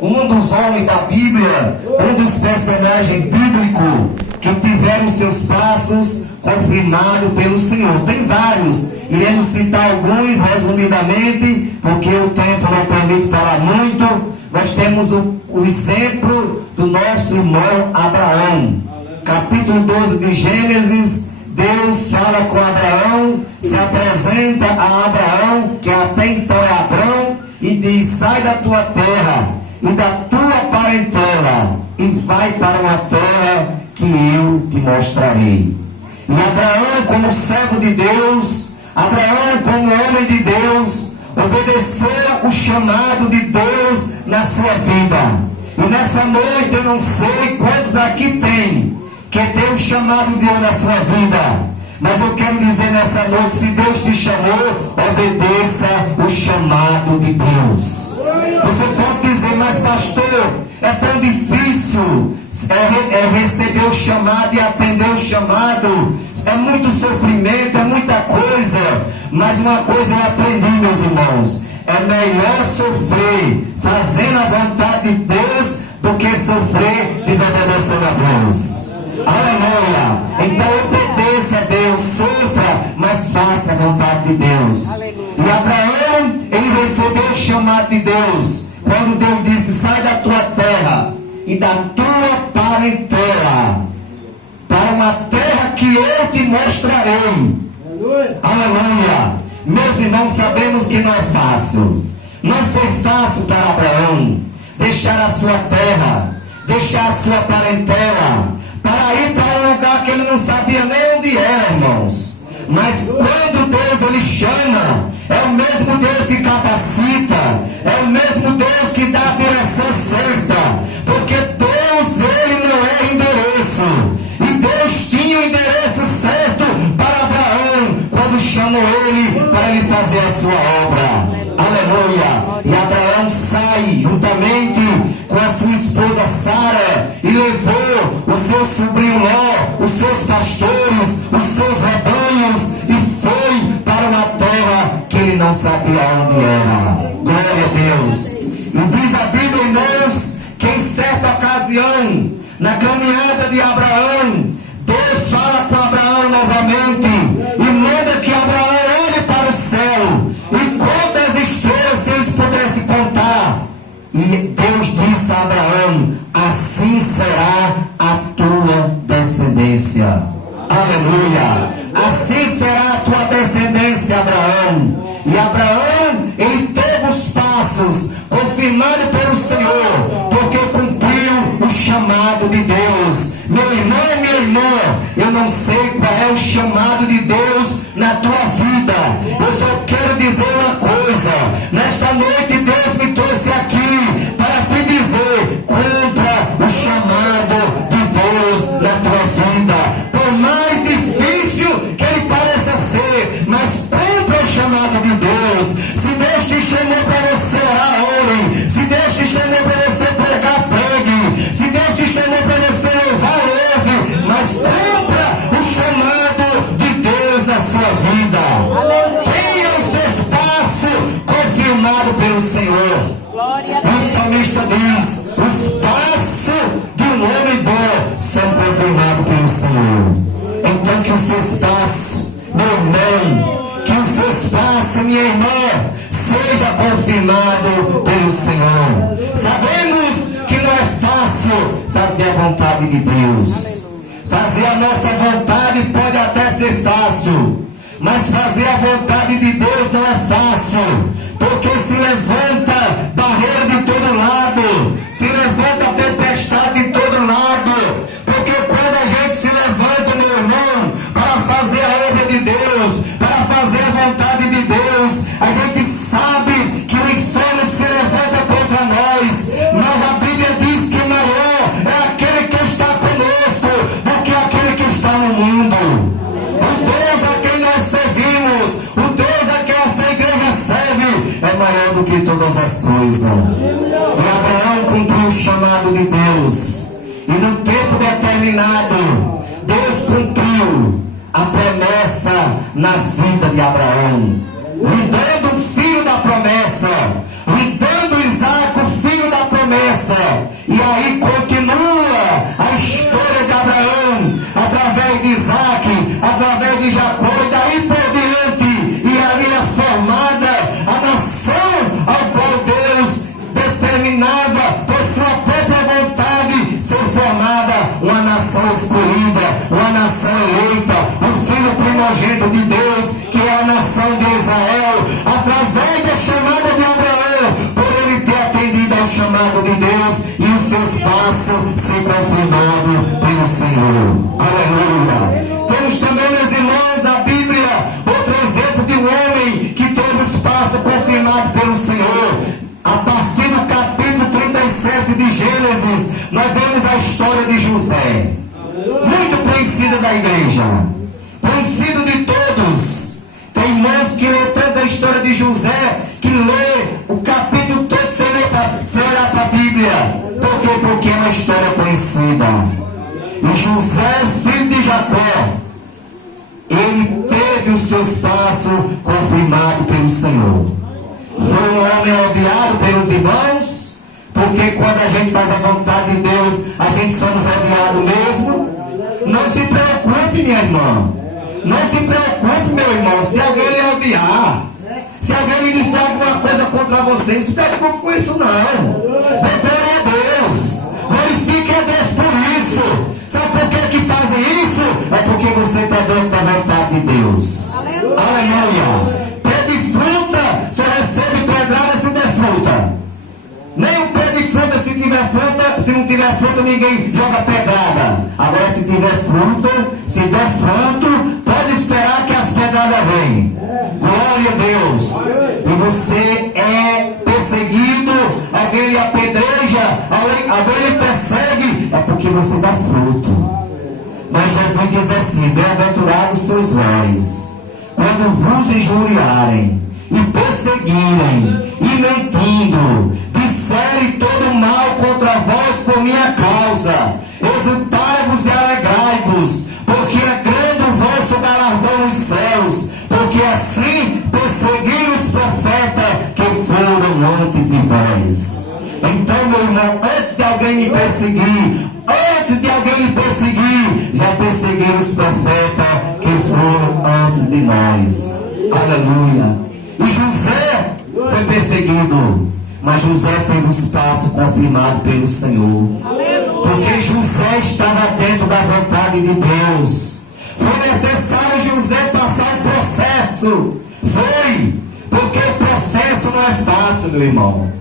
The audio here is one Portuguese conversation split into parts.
Um dos homens da Bíblia, um dos personagens bíblicos que tiveram seus passos confirmados pelo Senhor. Tem vários, iremos citar alguns resumidamente, porque o tempo não permite falar muito. Nós temos o exemplo do nosso irmão Abraão. Capítulo 12 de Gênesis, Deus fala com Abraão, se apresenta a Abraão, que até então é Abrão, e diz: sai da tua terra e da tua parentela e vai para uma terra que eu te mostrarei. E Abraão, como servo de Deus, Abraão, como homem de Deus, obedeceu o chamado de Deus na sua vida. E nessa noite eu não sei quantos aqui tem que tem um chamado de Deus na sua vida, mas eu quero dizer nessa noite: se Deus te chamou, obedeça o chamado de Deus. Você pode dizer: mas pastor, é tão difícil receber o chamado e atender o chamado, é muito sofrimento, é muita coisa. Mas uma coisa eu aprendi, meus irmãos: é melhor sofrer fazendo a vontade de Deus do que sofrer desobedecendo a Deus. Aleluia! Então obedeça a Deus, sofra, mas faça a vontade de Deus. Aleluia. E Abraão, ele recebeu o chamado de Deus quando Deus disse: sai da tua terra e da tua parentela para uma terra que eu te mostrarei. Aleluia! Aleluia! Meus irmãos, sabemos que não é fácil. Não foi fácil para Abraão deixar a sua terra, deixar a sua parentela, para ir para um lugar que ele não sabia nem onde era, irmãos. Mas quando Deus ele chama, é o mesmo Deus que capacita, é o mesmo Deus que dá a direção certa, porque Deus ele não é endereço, e Deus tinha o endereço certo para Abraão quando chamou ele para ele fazer a sua obra. Aleluia! E Abraão sai juntamente com a sua esposa Sara e levou o seu sobrinho Ló, os seus pastores, os seus rebanhos, e foi para uma terra que ele não sabia onde era. Glória a Deus! E diz a Bíblia, irmãos, que em certa ocasião, na caminhada de Abraão, Deus fala com Abraão novamente e manda que Abraão olhe para o céu e conta as estrelas se eles pudessem contar. E Deus disse a Abraão: assim será a tua descendência. Aleluia! Assim será a tua descendência, Abraão. E Abraão, ele teve os passos confirmados pelo Senhor, porque cumpriu o chamado de Deus. Meu irmão e minha irmã, eu não sei qual é o chamado de Deus na tua vida. Eu só quero dizer uma coisa: nesta noite Deus me trouxe aqui para te dizer: cumpra o chamado de Deus na tua vida. Por mais difícil que ele pareça ser, mas cumpra o chamado de Deus. Se Deus te chamou para você orar, ore. Se Deus te chamou para você pregar, pregue. Se Deus te chamou para você louvar, louve. Mas cumpra o chamado de Deus na sua vida. Tenha o seu espaço confirmado pelo Senhor. O salmista diz: os passos de um homem bom são confirmados pelo Senhor. Então que o seu espaço, meu irmão, que o seu espaço, minha irmã, seja confirmado pelo Senhor. Sabemos que não é fácil fazer a vontade de Deus. Fazer a nossa vontade pode até ser fácil, mas fazer a vontade de Deus não é fácil, porque se levanta barreira de todo lado, se levanta tempestade de todo lado, porque quando a gente se levanta, meu irmão, para fazer a obra de Deus, para fazer a vontade de Deus, a gente sabe que o inferno se levanta contra nós, mas a Bíblia diz que maior é aquele que está conosco do que aquele que está no mundo. O Deus a quem nós servimos, o Deus a quem essa igreja serve, é maior do que todas as coisas. E Abraão cumpriu o chamado de Deus, e no tempo determinado Deus cumpriu a promessa na vida de Abraão, lhe dando o filho da promessa, lhe dando Isaque, o filho da promessa. promessa. E aí continua a história de Abraão, através de Isaac, através de Jacó, e daí por diante. E ali é formada a nação ao qual Deus determinava por sua própria vontade ser formada, uma nação escolhida, uma nação eleita, o filho primogênito de Deus, que é a nação de Israel, através da chamada de Abraão, por ele ter atendido ao chamado de Deus e os seus passos ser confirmados pelo Senhor. Aleluia! Temos também, meus irmãos, na Bíblia, outro exemplo de um homem que teve os passos confirmados pelo Senhor. A partir do capítulo 37 de Gênesis, nós vemos a história de José, muito conhecida da igreja, conhecido de todos. Tem irmãos que lê tanto a história de José, que lê o capítulo todo sem olhar para a Bíblia. Por quê? Porque é uma história conhecida. E José, filho de Jacó, ele teve os seus passos confirmados pelo Senhor. Foi um homem odiado pelos irmãos, porque quando a gente faz a vontade de Deus, a gente somos odiados mesmo. Não se preocupe, minha irmã. Não se preocupe, meu irmão, se alguém lhe odiar, se alguém lhe disser alguma coisa contra você, não se preocupe com isso não. Dê glória a Deus. Glorifique a Deus por isso. Sabe por que fazem isso? É porque você está dentro da vontade de Deus. Aleluia. Pé de fruta só recebe pedrada se der fruta. Nem o pé de fruta, se tiver fruta, se não tiver fruta, ninguém joga pedrada. Agora, se tiver fruta, se der fruto, pode esperar que as pedradas venham. Glória a Deus. E você é perseguido, alguém lhe apedreja, alguém lhe persegue, é porque você dá fruto. Mas Jesus diz assim: bem-aventurados sois vós, quando vos injuriarem e perseguirem e mentindo, disserem todo mal contra vós por minha causa, exultai-vos e alegrai-vos, porque é grande o vosso galardão nos céus, porque assim perseguiram os profetas que foram antes de vós. Então, meu irmão, antes de alguém me perseguir, já perseguiram os profetas que foram antes de nós. Aleluia. E José foi perseguido, mas José teve o espaço confirmado pelo Senhor. Porque José estava dentro da vontade de Deus. Foi necessário José passar um processo. Foi, porque o processo não é fácil, meu irmão.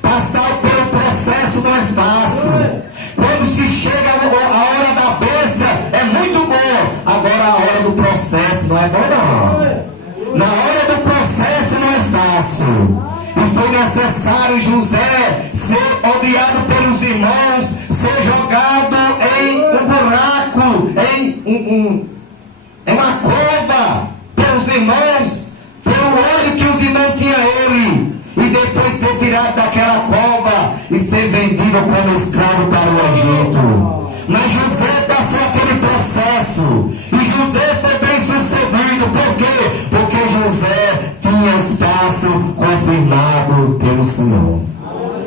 Passar pelo processo não é fácil. Quando se chega a hora da bênção, é muito bom. Agora a hora do processo não é bom, não. Na hora do processo não é fácil. E foi necessário José ser odiado pelos irmãos, ser jogado em um buraco, em uma cova pelos irmãos, pelo ódio que os irmãos tinham a ele, e depois ser tirado daquela cova e ser vendido como escravo para o Egito. Mas José passou aquele processo, e José foi bem sucedido. Por quê? Porque José tinha espaço confirmado pelo Senhor.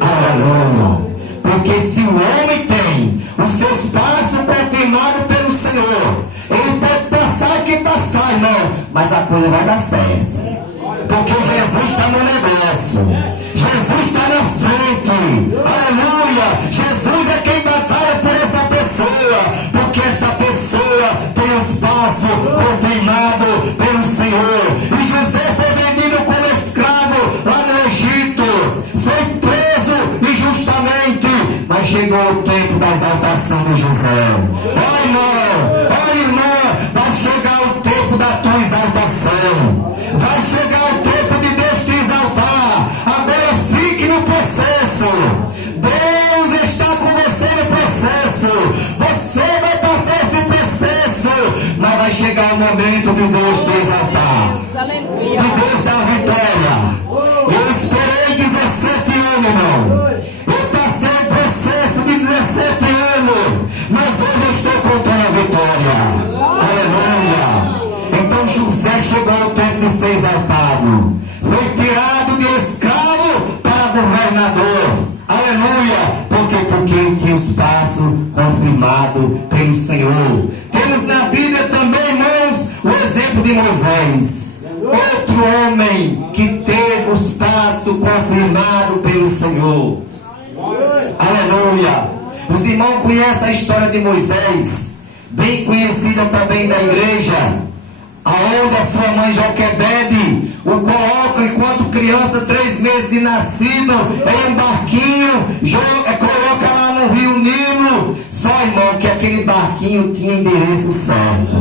Aleluia. Porque se o homem tem o seu espaço confirmado pelo Senhor, ele pode passar o que passar, irmão, mas a coisa vai dar certo. Porque Jesus está no negócio. Jesus está na frente. Aleluia. Jesus é quem batalha por essa pessoa. Porque esta pessoa tem o espaço confirmado pelo Senhor. E José foi vendido como escravo lá no Egito. Foi preso injustamente. Mas chegou o tempo da exaltação de José. Ó irmão, vai chegar o tempo da tua exaltação. Vai chegar o tempo de Deus te exaltar. Agora fique no processo. Deus está com você no processo. Você vai passar esse processo, mas vai chegar o momento de Deus te exaltar, de Deus dar vitória. Eu esperei 17 anos, irmão. Eu passei um processo de 17 anos, mas hoje eu estou contando a vitória. Aleluia. Então José chegou ao tempo de ser exaltado. Foi tirado de escravo para governador. Aleluia. ele tinha os passos confirmados pelo Senhor. Temos na Bíblia também, irmãos, o exemplo de Moisés. Outro homem que teve os passos confirmados pelo Senhor. Aleluia. Os irmãos conhecem a história de Moisés, bem conhecida também da igreja, aonde a sua mãe Joquebede o coloca enquanto criança, 3 meses de nascido, em um barquinho, coloca lá no rio Nilo. Só, irmão, que aquele barquinho tinha endereço certo.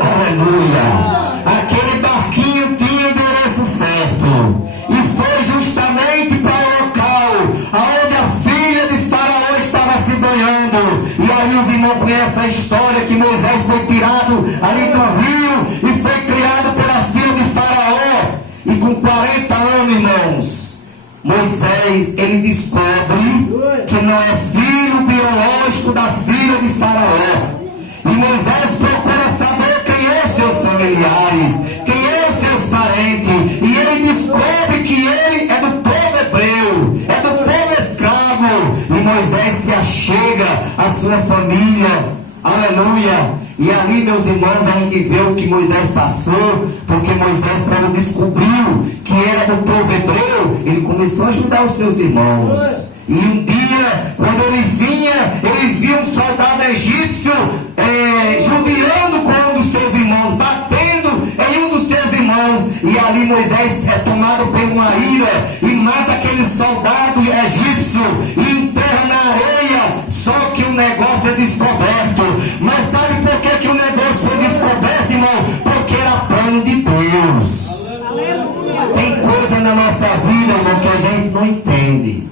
Aleluia. Aquele barquinho tinha endereço certo. E foi justamente para o local aonde a filha de Faraó estava se banhando. E aí os irmãos conhecem a história que Moisés foi tirado ali do rio e foi criado pela filha de Faraó. E com 40 anos, irmãos, Moisés, ele descobre que não é filho biológico da filha de Faraó. E Moisés procura saber quem é os seus familiares, quem é os seus parentes. E ele descobre que ele é do povo hebreu, é do povo escravo. E Moisés se achega à sua família. Aleluia. E ali, meus irmãos, a gente vê o que Moisés passou, porque Moisés, quando descobriu que era do povo hebreu, ele começou a ajudar os seus irmãos. E um dia, quando ele vinha, ele viu um soldado egípcio judiando com um dos seus irmãos, batendo em um dos seus irmãos. E ali Moisés é tomado por uma ira e mata aquele soldado egípcio e enterra na areia. Só que o negócio é descoberto. Mas sabe por que o negócio foi descoberto, irmão? Porque era plano de Deus. Tem coisa na nossa vida, irmão, que a gente não entende.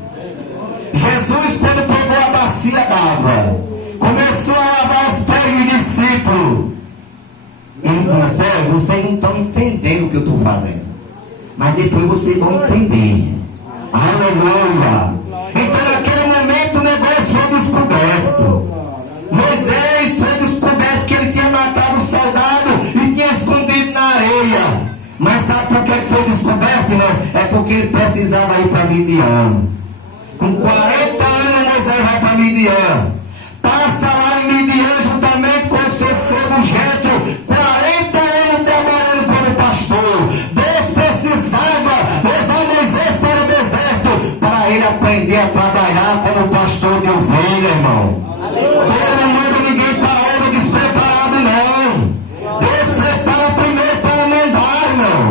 Jesus, quando pegou a bacia d'água, começou a lavar os pés dos discípulos. Ele disse: vocês não estão entendendo o que eu estou fazendo, mas depois vocês vão entender. Aleluia. Então naquele momento o negócio foi descoberto. Moisés foi descoberto que ele tinha matado o soldado e tinha escondido na areia. Mas sabe por que foi descoberto, irmão? É porque ele precisava ir para Midian. Com 40 anos Moisés vai para Midian. Passa lá em Midian juntamente com o seu sogro Jetro. 40 anos trabalhando como pastor. Deus precisava levar Moisés para o deserto para ele aprender a trabalhar como pastor de ovelha, irmão. Deus não manda ninguém para a obra despreparado, não. Deus prepara primeiro para mandar, irmão.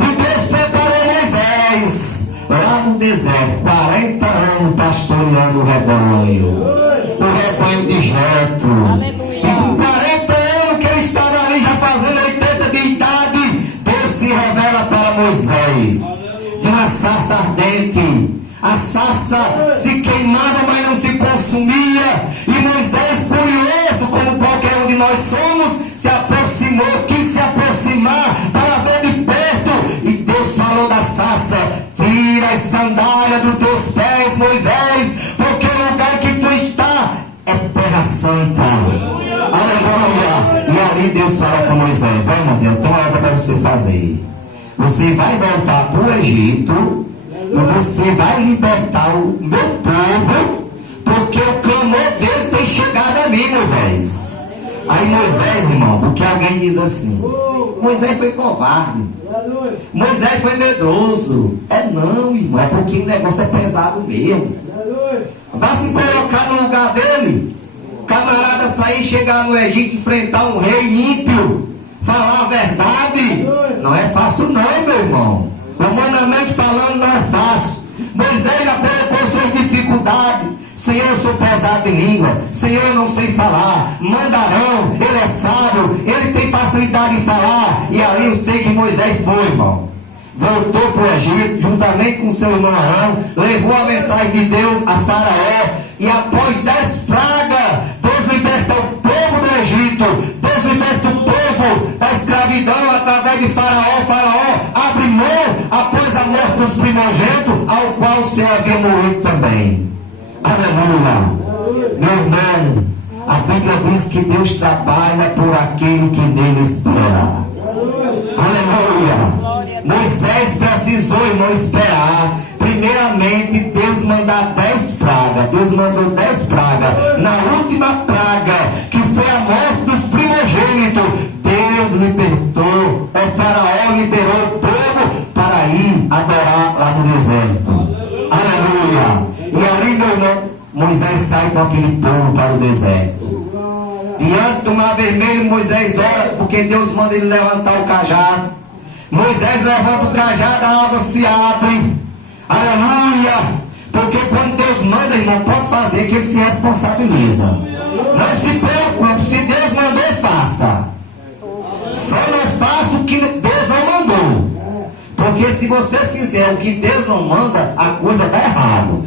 E Deus preparou Moisés lá no deserto, 40 anos pastoreando o rebanho de Jetro. E com 40 anos que ele estava ali já fazendo 80 de idade, Deus se revela para Moisés de uma sarça ardente. A sarça se queimava, mas não se consumia. E Moisés, curioso como qualquer um de nós somos, se aproximou, quis se aproximar para ver de perto. E Deus falou da sarça: tira as sandálias dos teus pés, Moisés, porque o lugar que tu está é terra santa. Aleluia. E ali Deus fala com Moisés: irmãos, eu tenho uma obra para você fazer. Você vai voltar para o Egito e você vai libertar o meu povo, porque o clamor dele tem chegado a mim, Moisés. Aí Moisés, irmão, porque alguém diz assim: Moisés foi covarde, Moisés foi medroso. Não, irmão, é porque o negócio é pesado mesmo. Vá se colocar no lugar dele. Camarada sair, chegar no Egito, enfrentar um rei ímpio, falar a verdade, não é fácil não, meu irmão. Humanamente falando, não é fácil. Moisés já colocou suas dificuldades. Senhor, eu sou pesado em língua. Senhor, eu não sei falar. Mandarão, ele é sábio, ele tem facilidade em falar. E ali eu sei que Moisés foi, irmão. Voltou para o Egito, juntamente com seu irmão Arão, levou a mensagem de Deus a Faraó. E após 10 pragas, Deus liberta o povo do Egito. Deus liberta o povo da escravidão através de Faraó. Faraó abre mão após a morte dos primogênitos, ao qual o Senhor havia morrido também. Aleluia. Meu irmão, a Bíblia diz que Deus trabalha por aquele que nele espera. Aleluia. Moisés precisou, irmão, esperar. primeiramente Deus mandar 10 pragas. Deus mandou 10 pragas. Na última praga, que foi a morte dos primogênitos, Deus libertou, o faraó liberou o povo para ir adorar lá no deserto. Aleluia! E ali, meu irmão, Moisés sai com aquele povo para o deserto. Diante do mar vermelho, Moisés ora, porque Deus manda ele levantar o cajado. Moisés levanta o cajado, a água se abre. Aleluia! Porque quando Deus manda, irmão, pode fazer, que ele se responsabiliza. Não se preocupe, se Deus mandou, faça. Só não faça o que Deus não mandou. Porque se você fizer o que Deus não manda, a coisa dá errado.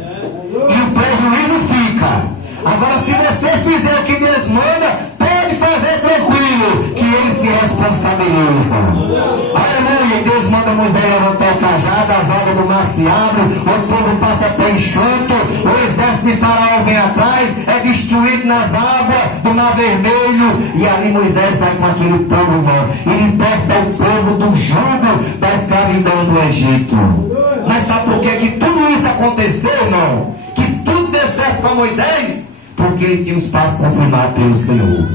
E o prejuízo fica. Agora, se você fizer o que Deus manda, pode fazer tranquilo, que ele se responsabiliza. Aleluia! Deus manda Moisés levantar o cajado, as águas do mar se abrem, o povo passa até enxuto, o exército de Faraó vem atrás, é destruído nas águas do mar vermelho, e ali Moisés sai com aquele povo, irmão, e liberta o povo do jugo da escravidão do Egito. Mas sabe por que tudo isso aconteceu, irmão? Que tudo deu certo para Moisés? Porque ele tinha os passos confirmados pelo Senhor.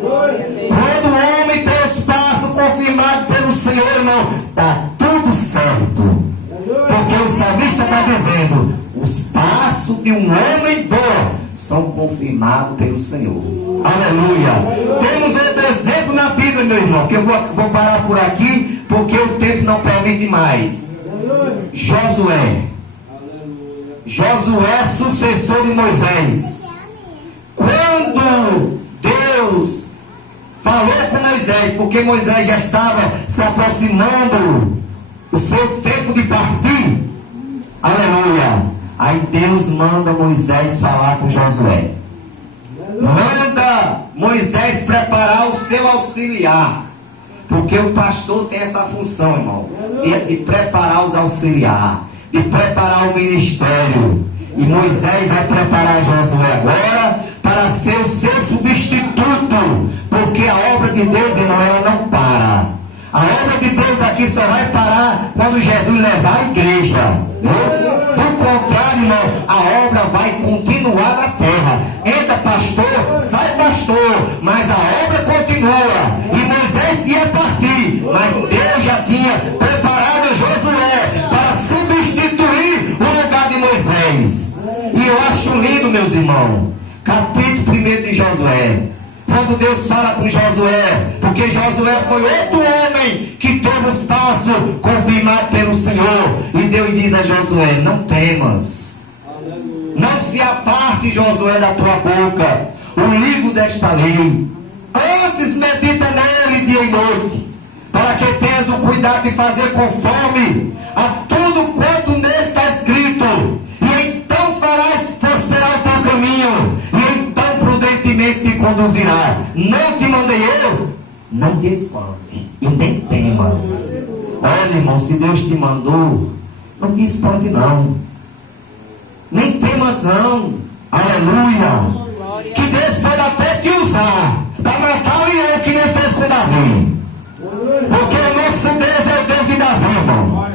Quando o homem tem os passos confirmados pelo Senhor, irmão, está tudo certo. Porque o salmista está dizendo: os passos de um homem bom são confirmados pelo Senhor. Aleluia! Temos outro exemplo na Bíblia, meu irmão, que eu vou parar por aqui, porque o tempo não permite mais. Josué. Josué, sucessor de Moisés. Quando Deus falou com Moisés, porque Moisés já estava se aproximando o seu tempo de partir, aleluia, aí Deus manda Moisés falar com Josué. Manda Moisés preparar o seu auxiliar, porque o pastor tem essa função, irmão, de preparar os auxiliares, de preparar o ministério. E Moisés vai preparar Josué agora para ser o seu substituto, porque a obra de Deus, irmão, ela não para. A obra de Deus aqui só vai parar quando Jesus levar a igreja. Do contrário, irmão, a obra vai continuar na terra. Entra pastor, sai pastor, mas a obra continua. E Moisés ia partir, mas Deus já tinha preparado Josué para substituir o lugar de Moisés. E eu acho lindo, meus irmãos, capítulo 1 de Josué, quando Deus fala com Josué, porque Josué foi outro homem que teve os passos confirmados pelo Senhor, e Deus diz a Josué: não temas, não se aparte, Josué, da tua boca o livro desta lei, antes medita nele dia e noite, para que tenhas o cuidado de fazer conforme a tudo quanto nele está escrito, e então farás prosperar o teu caminho, e então prudentemente te conduzirá. Não te mandei eu? Não te espante e nem temas. Olha, irmão, se Deus te mandou, não te espante não, nem temas não. Aleluia! Que Deus pode até te usar para matar o leão, que nem fez com Davi, porque o nosso Deus é o Deus de Davi, irmão.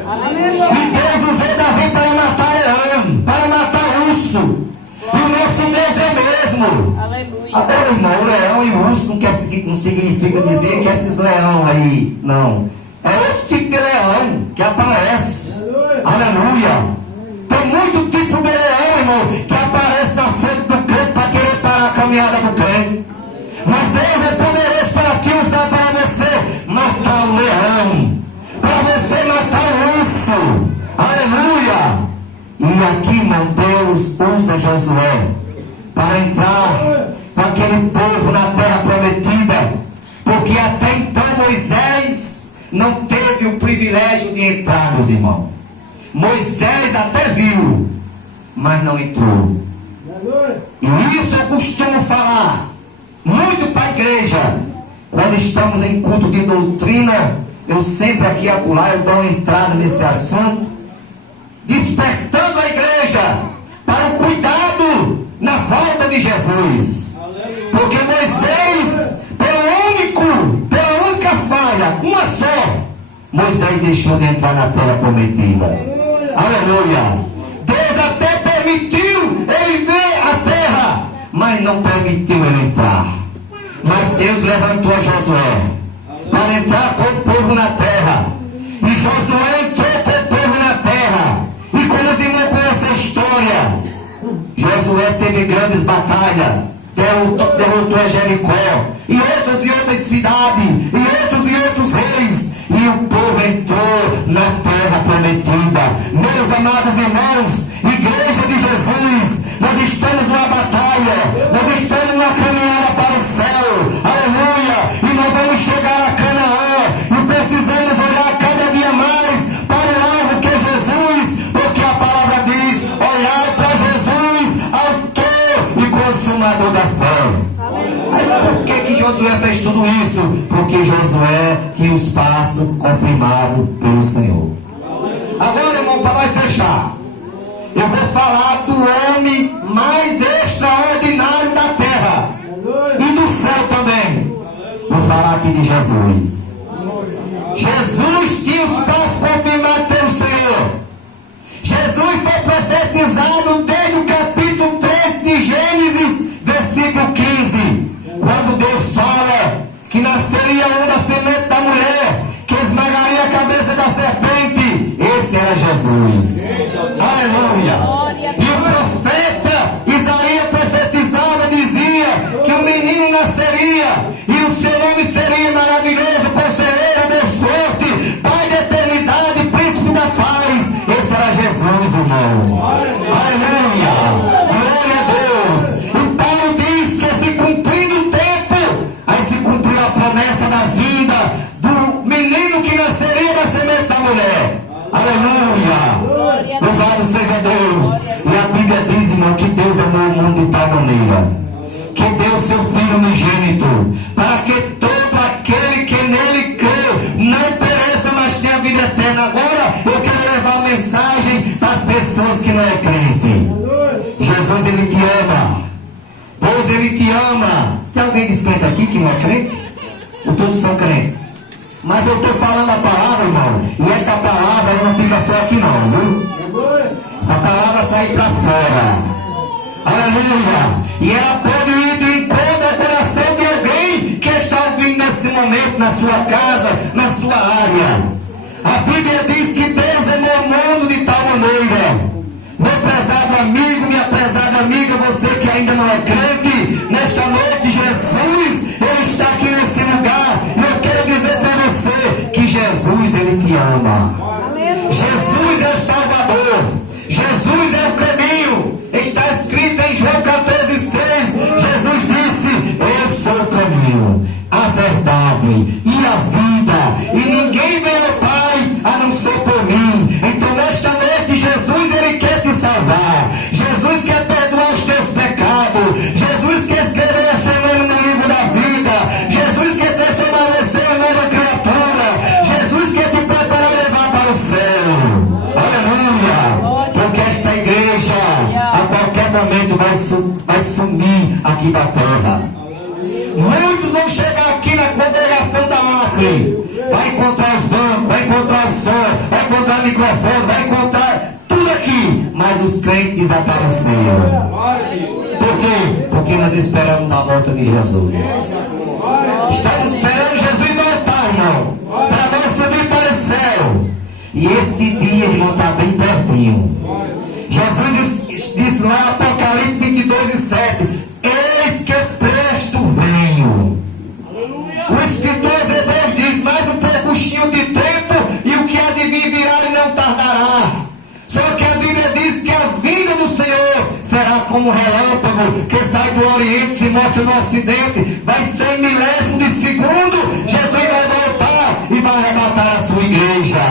E Deus usou Davi para matar leão, para matar urso. E o nosso Deus é o mesmo. Agora, irmão, o leão e o urso não significa dizer que esses leão aí, não. É outro tipo de leão que aparece. Aleluia! Tem muito tipo de leão, irmão, que aparece na frente do crente para querer parar a caminhada do crente. Mas Deus é poderoso para te usar para você matar o leão, para você matar o urso. Aleluia! E aqui, irmão, Deus usa Josué para entrar com aquele povo na terra prometida, porque até então Moisés não teve o privilégio de entrar, meus irmãos. Moisés até viu, mas não entrou. E isso eu costumo falar muito para a igreja. Quando estamos em culto de doutrina, eu sempre aqui e acolá eu dou uma entrada nesse assunto, despertando a igreja para o cuidado na volta de Jesus. Porque Moisés, pela única falha, uma só, Moisés deixou de entrar na terra prometida. Aleluia! mas não permitiu ele entrar. Mas Deus levantou Josué para entrar com o povo na terra. E Josué entrou com o povo na terra. E como os irmãos conhecem a história, Josué teve grandes batalhas, derrotou a Jericó, e outras cidades, e outros reis, e o povo entrou na terra prometida. Meus amados irmãos, igreja de Jesus, nós estamos numa batalha, nós estamos numa caminhada para o céu, aleluia, e nós vamos chegar a Canaã, e precisamos olhar cada dia mais para o alvo que é Jesus, porque a palavra diz: olhar para Jesus, autor e consumador da fé. Aí, por que Josué fez tudo isso? Porque Josué tinha os passos confirmados pelo Senhor. Agora, irmão, para nós fechar, eu vou falar do homem mais extraordinário da terra e do céu também. Vou falar aqui de Jesus. Jesus tinha os passos confirmados pelo Senhor. Jesus foi profetizado desde o capítulo 3 de Gênesis, versículo 15, quando Deus fala que nasceria um da semente da mulher, que esmagaria a cabeça da serpente. Esse era Jesus. Aleluia. E o profeta Isaías profetizava, dizia que o menino nasceria e o seu nome seria maravilhoso, conselheiro, Deus forte, Pai da eternidade, príncipe da paz. Esse era Jesus, irmão. Aleluia. Glória a Deus. E Paulo diz que se cumprindo o tempo, aí se cumpriu a promessa da vinda do menino que nasceria da semente da mulher. Aleluia. Louvado seja Deus. E a Bíblia diz, irmão, que Deus amou o mundo de tal maneira que deu seu Filho unigênito, para que todo aquele que nele crê não pereça, mas tenha vida eterna. Agora eu quero levar a mensagem para as pessoas que não é crente. Jesus, ele te ama. Deus, ele te ama. Tem alguém descrente aqui que não é crente? Ou todos são crentes? Mas eu estou falando a palavra, irmão, e esta palavra não fica só aqui não, viu? Essa palavra sai para fora. Aleluia. E ela pode ir de encontro ao coração de alguém que está ouvindo nesse momento, na sua casa, na sua área. A Bíblia diz que Deus amou o mundo de tal maneira. Meu prezado amigo, minha prezada amiga, você que ainda não é crente, nesta noite Jesus, ele está aqui nesse lugar. E eu quero dizer para você que Jesus, ele te ama. Jesus é o Salvador. Jesus é o caminho. Está escrito em João 14,6. Jesus disse: eu sou o caminho, a verdade e a vida, e ninguém vem ao Pai a não ser por mim. Então nesta noite Jesus, ele quer te salvar. Jesus quer perdoar os teus pecados. Jesus quer escrever seu nome no livro da vida. Jesus quer transformar você em nova criatura. Jesus quer te preparar e levar para o céu. Aleluia. Porque esta igreja a qualquer momento vai sumir aqui da terra. Muitos vão chegar aqui na congregação da Acre, vai encontrar os bancos, vai encontrar o som, vai encontrar o microfone, vai encontrar tudo aqui, mas os crentes desapareceram. Por quê? Porque nós esperamos a volta de Jesus. Estamos esperando Jesus voltar, irmão, para nós subir para o céu. E esse dia, irmão, está bem pertinho. Jesus diz lá, Apocalipse 22:7: eis que presto venho. O escritor aos Hebreus diz: mais um pouquinho de tempo, e o que há de vir virá e não tardará. Só que a Bíblia diz que a vinda do Senhor será como um relâmpago que sai do Oriente, se mostra no Ocidente. Vai ser em milésimo de segundo. Jesus vai voltar e vai arrebatar a sua igreja.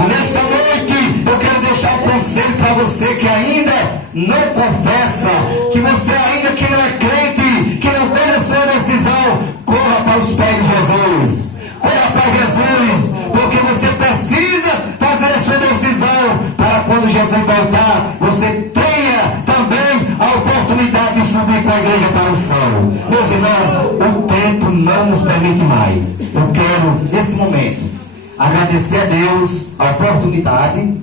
E nesta noite eu quero deixar um conselho para você que ainda não confessa, que você ainda que não é crente, que não fez a sua decisão. Corra para os pés de Jesus. Corra para Jesus, porque você precisa fazer a sua decisão para quando Jesus voltar, você tenha também a oportunidade de subir com a igreja para o céu. Meus irmãos, o tempo não nos permite mais. Eu quero, nesse momento, agradecer a Deus a oportunidade,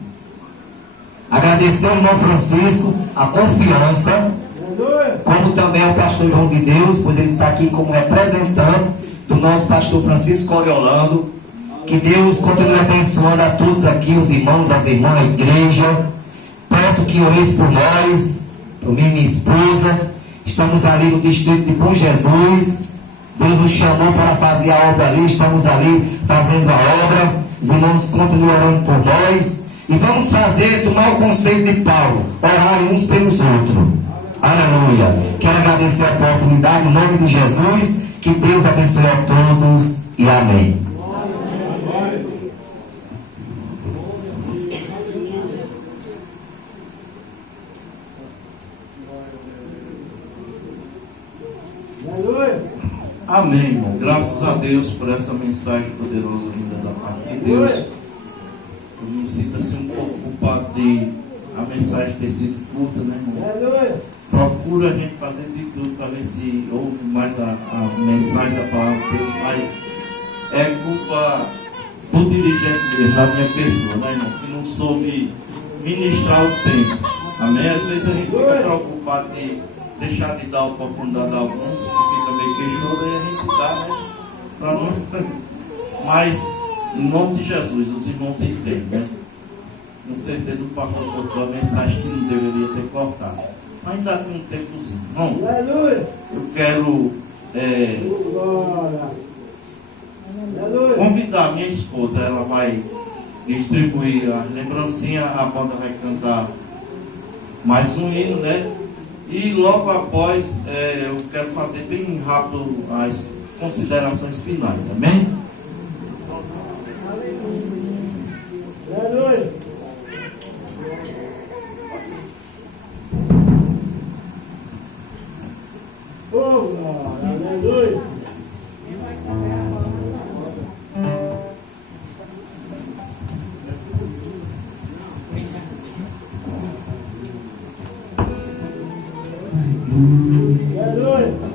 agradecer ao irmão Francisco a confiança, como também também ao pastor João de Deus, pois ele está aqui como representante do nosso pastor Francisco Coriolando. Que Deus continue abençoando a todos aqui, os irmãos, as irmãs, a igreja. Peço que oreis por nós, por mim e minha esposa. Estamos ali no distrito de Bom Jesus. Deus nos chamou para fazer a obra ali, estamos ali fazendo a obra. Os irmãos continuam orando por nós. E vamos tomar o conselho de Paulo, orar uns pelos outros. Aleluia. Quero agradecer a oportunidade em nome de Jesus. Que Deus abençoe a todos e amém. Amém, irmão. Graças a Deus por essa mensagem poderosa vinda da parte de Deus. Eu me sinto assim um pouco culpado de a mensagem ter sido curta, né, irmão? Procura a gente fazer de tudo para ver se ouve mais a mensagem da palavra de Deus, mas é culpa do dirigente mesmo, da minha pessoa, né, irmão? Que não soube ministrar o tempo. Amém? Às vezes a gente fica preocupado de deixar de dar oportunidade a alguns, que fica meio queixoso, e a gente dá, né? Para não... Mas, em nome de Jesus, os irmãos entendem, né? Com certeza o pastor cortou a mensagem que não deveria ter cortado. Mas ainda tem um tempozinho. Bom, eu quero convidar minha esposa, ela vai distribuir a lembrancinha, a banda vai cantar mais um hino, né? E logo após, eu quero fazer bem rápido as considerações finais, amém? Aleluia! Oh, aleluia! Aleluia!